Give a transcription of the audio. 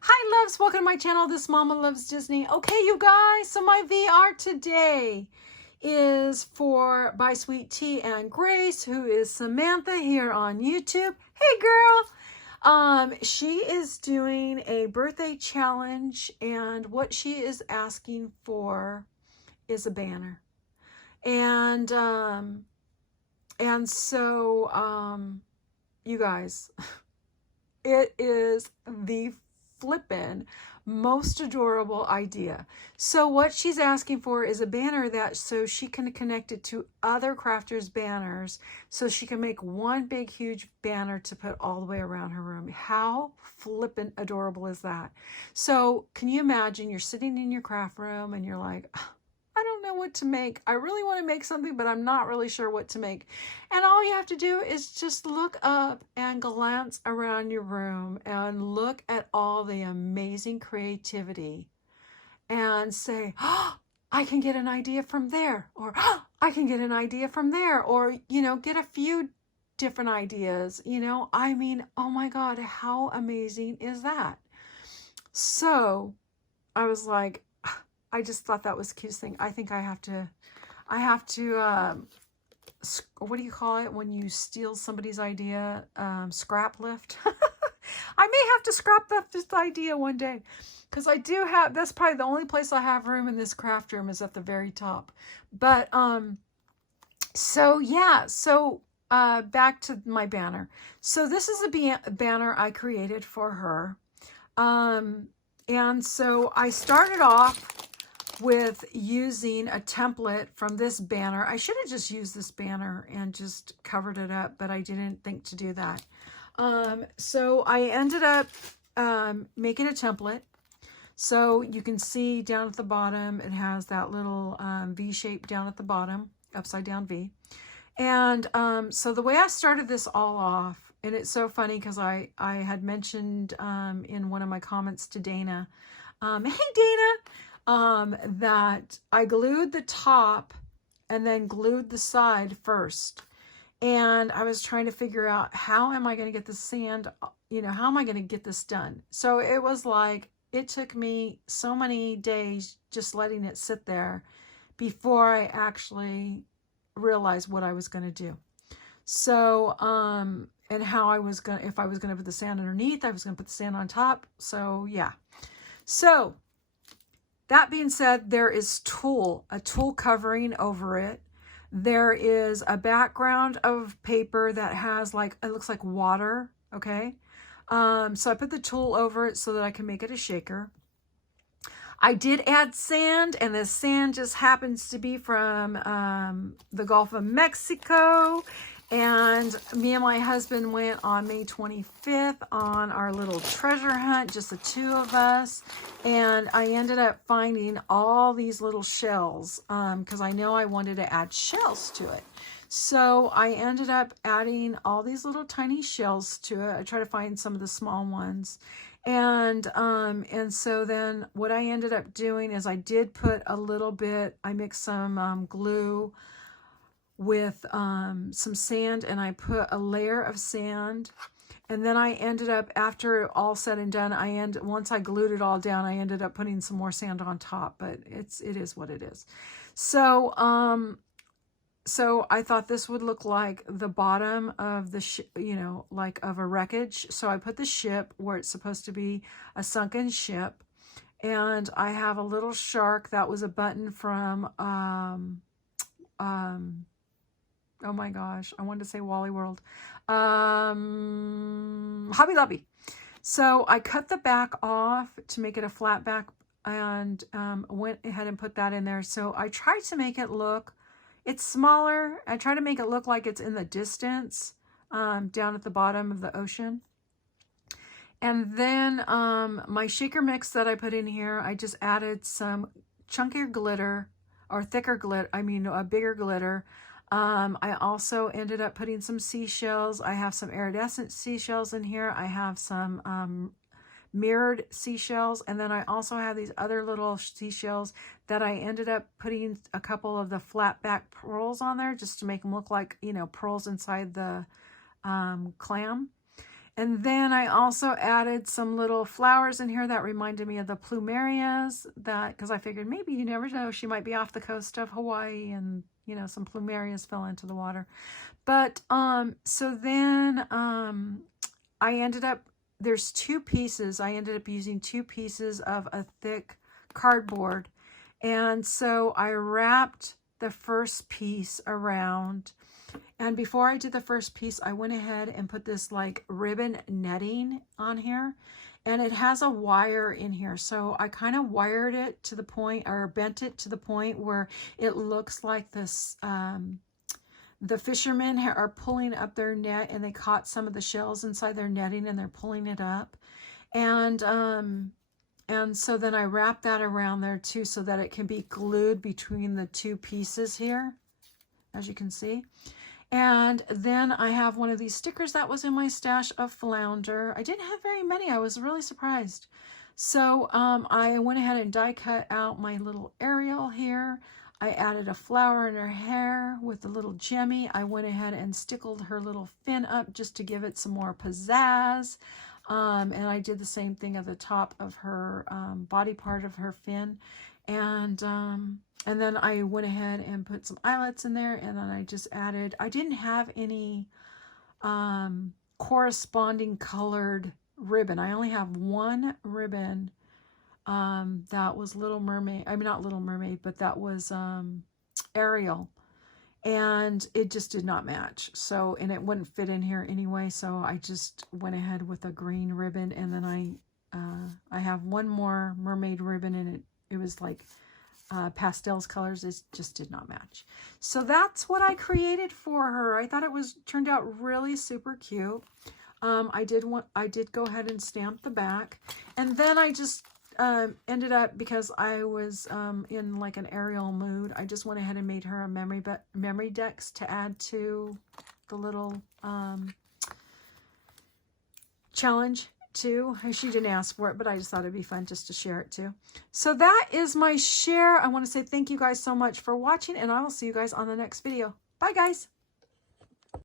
Hi loves, welcome to my channel. This Mama Loves Disney. Okay, you guys, so my VR today is for by Sweet Tea and Grace, who is Samantha here on YouTube. Hey girl. She is doing a birthday challenge, and what she is asking for is a banner. And you guys, it is the flippin' most adorable idea. So what she's asking for is a banner that so she can connect it to other crafters' banners, so she can make one big huge banner to put all the way around her room. How flippin' adorable is that? So can you imagine you're sitting in your craft room and you're like, I don't know what to make. I really want to make something, but I'm not really sure what to make. And all you have to do is just look up and glance around your room and look at all the amazing creativity and say, oh, I can get an idea from there, or oh, I can get an idea from there, or, get a few different ideas, I mean, oh my God, how amazing is that? So I was like, I just thought that was the cutest thing. I think I have to, what do you call it when you steal somebody's idea? Scrap lift. I may have to scrap lift this idea one day, because I do have, that's probably the only place I have room in this craft room is at the very top. But, so yeah, so, back to my banner. So this is a banner I created for her. And so I started off with using a template from this banner. I should have just used this banner and just covered it up, but I didn't think to do that. So I ended up making a template. So you can see down at the bottom, it has that little V shape down at the bottom, upside down V. And so the way I started this all off, and it's so funny because I had mentioned in one of my comments to Dana, hey Dana, that I glued the top and then glued the side first. And I was trying to figure out, how am I going to get the sand, how am I going to get this done? So it was like, it took me so many days just letting it sit there before I actually realized what I was going to do. So, and how I was going to, if I was going to put the sand underneath, I was going to put the sand on top. So yeah. So that being said, there is a tool covering over it. There is a background of paper that has like, it looks like water. Okay. So I put the tool over it so that I can make it a shaker. I did add sand, and this sand just happens to be from the Gulf of Mexico. And me and my husband went on May 25th on our little treasure hunt, just the two of us. And I ended up finding all these little shells because I know I wanted to add shells to it. So I ended up adding all these little tiny shells to it. I try to find some of the small ones. And so then what I ended up doing is I did put a little bit, I mixed some glue with some sand, and I put a layer of sand. And then I ended up, after all said and done, once I glued it all down, I ended up putting some more sand on top, but it is what it is. So, so I thought this would look like the bottom of the, like of a wreckage. So I put the ship where it's supposed to be a sunken ship. And I have a little shark that was a button from, oh my gosh, I wanted to say Wally World. Hobby Lobby. So I cut the back off to make it a flat back, and went ahead and put that in there. So I tried to make it look, it's smaller. I try to make it look like it's in the distance, down at the bottom of the ocean. And then my shaker mix that I put in here, I just added some chunkier glitter, or thicker glitter, a bigger glitter. I also ended up putting some seashells. I have some iridescent seashells in here. I have some mirrored seashells, and then I also have these other little seashells that I ended up putting a couple of the flat back pearls on there just to make them look like, pearls inside the clam. And then I also added some little flowers in here that reminded me of the plumerias, that because I figured maybe you never know, she might be off the coast of Hawaii and you know some plumerias fell into the water. But so then I ended up, there's two pieces. I ended up using two pieces of a thick cardboard. And so I wrapped the first piece around. And before I did the first piece, I went ahead and put this like ribbon netting on here. And it has a wire in here. So I kind of wired it to the point, or bent it to the point where it looks like this, the fishermen are pulling up their net, and they caught some of the shells inside their netting and they're pulling it up. And so then I wrap that around there too, so that it can be glued between the two pieces here, as you can see. And then I have one of these stickers that was in my stash of flounder. I didn't have very many. I was really surprised. So I went ahead and die cut out my little Ariel here. I added a flower in her hair with a little gemmy. I went ahead and stickled her little fin up just to give it some more pizzazz. And I did the same thing at the top of her body part of her fin. And then I went ahead and put some eyelets in there, and then I just added, I didn't have any corresponding colored ribbon. I only have one ribbon that was Little Mermaid. I mean, not Little Mermaid, but that was Ariel. And it just did not match. So, and it wouldn't fit in here anyway. So I just went ahead with a green ribbon, and then I have one more mermaid ribbon, and it was like pastels colors. It just did not match. So that's what I created for her. I thought it turned out really super cute. I did go ahead and stamp the back, and then I just ended up, because I was in like an Ariel mood, I just went ahead and made her a memory decks to add to the little challenge too. She didn't ask for it, but I just thought it'd be fun just to share it too. So that is my share. I want to say thank you guys so much for watching, and I will see you guys on the next video. Bye guys.